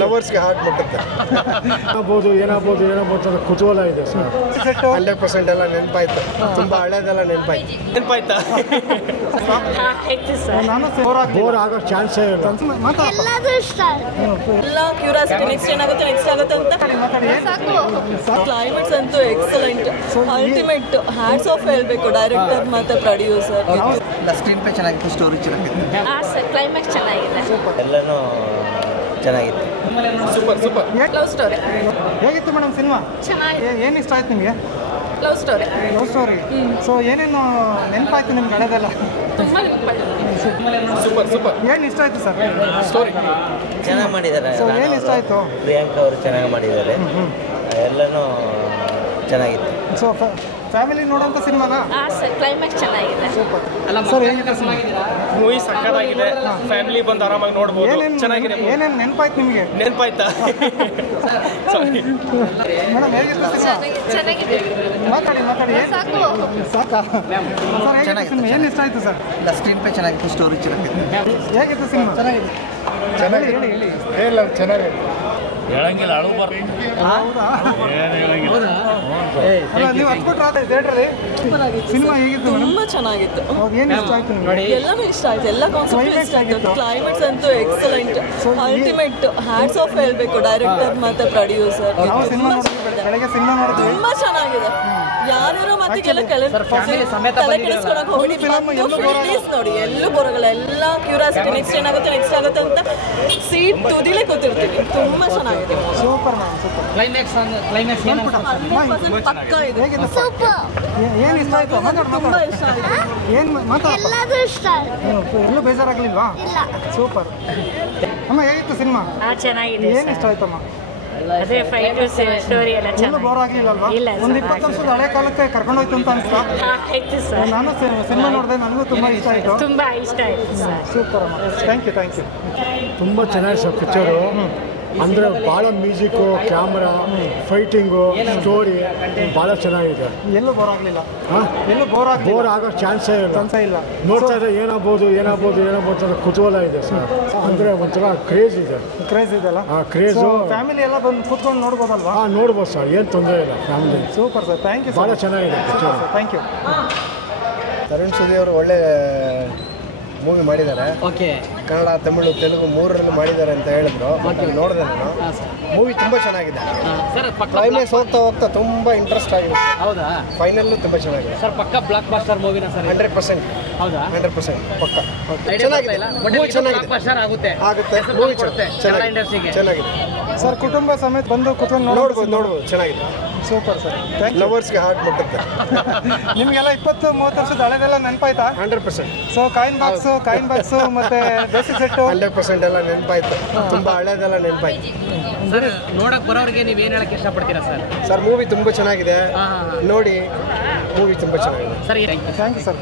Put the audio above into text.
ಲವರ್ಸ್ಗೆ heart ಮುಟ್ಟುತ್ತೆ. ಏನಾಗ್ಬೋದು ಅಂತ ಕುತೂಹಲ ಇದೆ ಸರ್. 100% ಎಲ್ಲ ನೆನಪಾಯ್ತು. ತುಂಬಾ ಹಳೇದೆಲ್ಲ ನೆನಪಾಯ್ತಾ? ಬೋರ್ ಆಗೋ ಚಾನ್ಸೇ ಇಲ್ಲ. ಎಲ್ಲ ಕ್ಯೂರಿಯಾಸಿಟಿ ನೆಕ್ಸ್ಟ್ ಏನಾಗುತ್ತೆ ಅಂತ. ಕ್ಲೈಮೇಟ್ಸ್ ಅಂತೂ ಎಕ್ಸಲೆಂಟ್, ಅಲ್ಟಿಮೇಟ್. ಹ್ಯಾಟ್ಸ್ ಆಫ್ ಹೇಳ್ಬೇಕು ಡೈರೆಕ್ಟರ್ ಮತ್ತೆ ಪ್ರೊಡ್ಯೂಸರ್. ಸ್ಕ್ರೀನ್ ಪ್ಲೇ ಚೆನ್ನಾಗಿತ್ತು, ಸ್ಟೋರಿ ಚೆನ್ನಾಗಿತ್ತು, ಕ್ಲೈಮ್ಯಾಕ್ಸ್ ಚೆನ್ನಾಗಿದೆ, ಎಲ್ಲನೂ ಚೆನ್ನಾಗಿತ್ತು. ಸೂಪರ್. ಲವ್ ಸ್ಟೋರಿ ಹೇಗಿತ್ತು ಮೇಡಮ್ ಸಿನಿಮಾ? ಚೆನ್ನಾಗಿದೆ. ಏನು ಇಷ್ಟ ಆಯ್ತು ನಿಮಗೆ? Love story. ಸೊ ಏನೇನು ನೆನಪಾಯ್ತು ನಿಮ್ಗೆ ಹಳೆದೆಲ್ಲ? ತುಂಬಾ ಸೂಪರ್. ಏನು ಇಷ್ಟ ಆಯ್ತು ಸರ್? ಸ್ಟೋರಿ ಚೆನ್ನಾಗಿ ಮಾಡಿದ್ದಾರೆ. ಸೊ ಏನು ಇಷ್ಟ ಆಯ್ತು? ಪ್ರಿಯಾಂಕಾ ಅವರು ಚೆನ್ನಾಗಿ ಮಾಡಿದ್ದಾರೆ. ಎಲ್ಲನೂ ಚೆನ್ನಾಗಿತ್ತು. ಸೊ ಫ್ಯಾಮಿಲಿ ನೋಡೋಂಥ ಸಿನಿಮಾನಾ? ಕ್ಲೈಮ್ಯಾಕ್ಸ್ ಚೆನ್ನಾಗಿದೆ. ಸರ್ ಹೇಗಿದೆ ಮೂವಿ ಸಕ್ಕತ್ತಾಗಿದೆ. ಫ್ಯಾಮಿಲಿ ಬಂದು ಆರಾಮಾಗಿ ನೋಡ್ಬೋದು. ಚೆನ್ನಾಗಿದೆ. ಏನೇನು ನೆನಪಾಯ್ತು ನಿಮಗೆ? ನೆನಪಾಯ್ತಾ? ಮೇಡಮ್ ಹೇಗಿತ್ತು ಸಿನಿಮಾ? ಚೆನ್ನಾಗಿದೆ. ಮಾತಾಡಿ ಸಾಕಾ? ಸರ್ ಹೇಗಿತ್ತು ಸಿನಿಮಾ? ಏನು ಇಷ್ಟ ಆಯ್ತು ಸರ್? ಸ್ಕ್ರೀನ್ ಪ್ಲೇ ಚೆನ್ನಾಗಿತ್ತು, ಸ್ಟೋರಿ ಚೆನ್ನಾಗಿತ್ತು. ಹೇಗಿತ್ತು ಸಿನಿಮಾ? ಚೆನ್ನಾಗಿದೆ. ಚೆನ್ನಾಗಿದೆ. ಹೇಳಂಗಿಲ್ಲ, ಅಳು ಅಲ್ಲ ನೀವು ಹತ್ಬಿಟ್ರೆ ಥಿಯೇಟ್ರಲ್ಲಿ ಸಿನಿಮಾ ಹೇಗಿತ್ತು? ತುಂಬಾ ಚೆನ್ನಾಗಿತ್ತು. ಏನು ಇಷ್ಟ ಆಯ್ತು ನಿಮಗೆ? ಎಲ್ಲಾನು ಇಷ್ಟ ಆಯ್ತು, ಎಲ್ಲ ಕಾನ್ಸೆಪ್ಟ್ ಇಷ್ಟ ಆಯ್ತು. ಕ್ಲೈಮೇಟ್ಸ್ ಅಂತೂ ಎಕ್ಸಲೆಂಟ್, ಅಲ್ಟಿಮೇಟ್. ಹ್ಯಾಟ್ಸ್ ಆಫ್ ಹೇಳ್ಬೇಕು ಡೈರೆಕ್ಟರ್ ಮತ್ತೆ ಪ್ರೊಡ್ಯೂಸರ್. ನಾವು ಸಿನಿಮಾ ನೋಡಿದ್ವಿ, ಬೆಳಗ್ಗೆ ಸಿನಿಮಾ ನೋಡಿದ್ವಿ. ತುಂಬಾ ಚೆನ್ನಾಗಿದೆ. ಯಾರ್ಯಾರೋ ಮತ್ತಿಗೆಲ್ಲ ತಲೆ ಕೆಡಿಸ್ಕೊಳಕ್ ಹೋಗಿ ಪ್ಲೀಸ್ ನೋಡಿ, ಎಲ್ಲೂ ಬರೋಲ್ಲ. ಎಲ್ಲ ಕ್ಯೂರಿಯಾಸಿಟಿ ನೆಕ್ಸ್ಟ್ ಏನಾಗುತ್ತೆ ಅಂತ ಸೀಟ್ ತುದಿಲೇ ಕೂತಿರ್ತೀವಿ. ತುಂಬಾ ಚೆನ್ನಾಗಿದೆ. Super ma'am, super. ಕ್ಲೈಮ್ಯಾಕ್ಸ್ ಪಕ್ಕ ಇದೆ. ಏನು ಇಷ್ಟ ಆಯ್ತು? ತುಂಬಾ ಇಷ್ಟ ಆಯ್ತು. ಏನು ಮಾತಾಡೋದು? ಎಲ್ಲೂ ಬೇಜಾರಾಗ್ಲಿಲ್ವಾ? ಸೂಪರ್. ಅಮ್ಮ ಹೇಗಿತ್ತು ಸಿನಿಮಾ? ಚೆನ್ನಾಗಿದೆ. ಏನು ಇಷ್ಟ ಆಯ್ತಮ್ಮ? ಅದೇ ಫೈಟ್ ಸ್ಟೋರಿ ಎಲ್ಲ ಎಲ್ಲೂ ಚೆನ್ನಾಗಿ. ಬೋರ್ ಆಗ್ಲಿಲ್ಲಲ್ವಾ? ಇಲ್ಲ ಒಂದು 20 ವರ್ಷದ ಹಳೆ ಕಾಲಕ್ಕೆ ಕರ್ಕೊಂಡೋಯ್ತು ಅಂತ ಅನ್ಸ್ತಾ? ಆಯ್ತು ಸರ್, ನಾನು ಸಿನಿಮಾ ನೋಡಿದೆ, ನನಗೂ ತುಂಬಾ ಇಷ್ಟ ಆಯ್ತು. ತುಂಬಾ ಇಷ್ಟ ಆಯ್ತು ಸರ್. ಸೂಪರ್ ಅಮ್ಮ, ಥ್ಯಾಂಕ್ ಯು. ತುಂಬ ಚೆನ್ನಾಗಿ ಸರ್ ಪಿಕ್ಚರು. ಅಂದರೆ ಭಾಳ ಮ್ಯೂಸಿಕ್ಕು, ಕ್ಯಾಮ್ರಾ, ಫೈಟಿಂಗು, ಸ್ಟೋರಿ ಭಾಳ ಚೆನ್ನಾಗಿದೆ. ಎಲ್ಲೂ ಬೋರ್ ಆಗಲಿಲ್ಲ. ಎಲ್ಲೂ ಬೋರ್ ಆಗೋ ಚಾನ್ಸೇ ಇಲ್ಲ. ನೋಡ್ತಾ ಇದ್ರೆ ಏನಾಗ್ಬೋದು ಅಂತ ಕುತೂಹಲ ಇದೆ ಸರ್. ಅಂದರೆ ಒಂಥರ ಕ್ರೇಜ್ ಇದೆ ಅಲ್ಲ? ಕ್ರೇಜು. ಫ್ಯಾಮಿಲಿ ಎಲ್ಲ ಬಂದು ಕೂತ್ಕೊಂಡು ನೋಡ್ಬೋದಲ್ವಾ? ನೋಡ್ಬೋದು ಸರ್, ಏನು ತೊಂದರೆ ಇಲ್ಲ. Family super sir, thank you. ಭಾಳ ಚೆನ್ನಾಗಿದೆ picture. Thank you. Tarun Sudhir ಅವರು ಒಳ್ಳೆ ಮೂವಿ ಮಾಡಿದ್ದಾರೆ. ಓಕೆ. ಕನ್ನಡ, ತಮಿಳು, ತೆಲುಗು 3ರಲ್ಲೂ ಮಾಡಿದ್ದಾರೆ ಅಂತ ಹೇಳಿದ್ರು. ನೋಡಿದೆ ನಾನು. ಮೂವಿ ತುಂಬ ಚೆನ್ನಾಗಿದೆ. ಸರ್ ಕ್ಲೈಮ್ಯಾಕ್ಸ್ ಹೋಗ್ತಾ ತುಂಬ ಇಂಟ್ರೆಸ್ಟ್ ಆಗಿದೆ. ಹೌದಾ? ಫೈನಲ್ಲು ತುಂಬ ಚೆನ್ನಾಗಿದೆ ಸರ್. ಪಕ್ಕ ಬ್ಲಾಕ್ ಬಸ್ಟರ್ ಮೂವಿನ ಸರ್? 100%. ಹೌದಾ? 100% ಪಕ್ಕ. ಚೆನ್ನಾಗಿದೆ. ಮೂವಿ ಚೆನ್ನಾಗಿದೆ. ಆಗುತ್ತೆ. ಮೂವಿ ಚೆನ್ನಾಗಿದೆ. ಸರ್ ಕುಟುಂಬ ಸಮೇತ ಬಂದು ಕುತ್ಕೊಂಡು ನೋಡ್ಬೋದು. ಚೆನ್ನಾಗಿದೆ. Super sir. ಲವರ್ಸ್ಗೆ ಹಾರ್ಟ್ ಮುಟ್ಟುತ್ತೆ. ನಿಮಗೆಲ್ಲ 20-30 ವರ್ಷದ ಹಳೆದೆಲ್ಲ ನೆನಪಾಯ್ತಾ? 100%. ಸೊ ಕಾಯಿನ್ ಬಾಕ್ಸು ಮತ್ತೆ ಬೇಸಿಕ್ ಸೆಟ್ಟು 100% ಎಲ್ಲ ನೆನಪಾಯ್ತು. ತುಂಬಾ ಹಳೇದೆಲ್ಲ ನೆನಪಾಯ್ತು. ಸರ್ ನೋಡಕ್ ಬರೋರಿಗೆ ನೀವು ಏನು ಹೇಳಕ್ಕೆ ಇಷ್ಟಪಡ್ತೀರಾ ಸರ್? ಮೂವಿ ತುಂಬ ಚೆನ್ನಾಗಿದೆ, ನೋಡಿ. ಮೂವಿ ತುಂಬ ಚೆನ್ನಾಗಿದೆ ಸರ್. Thank you sir.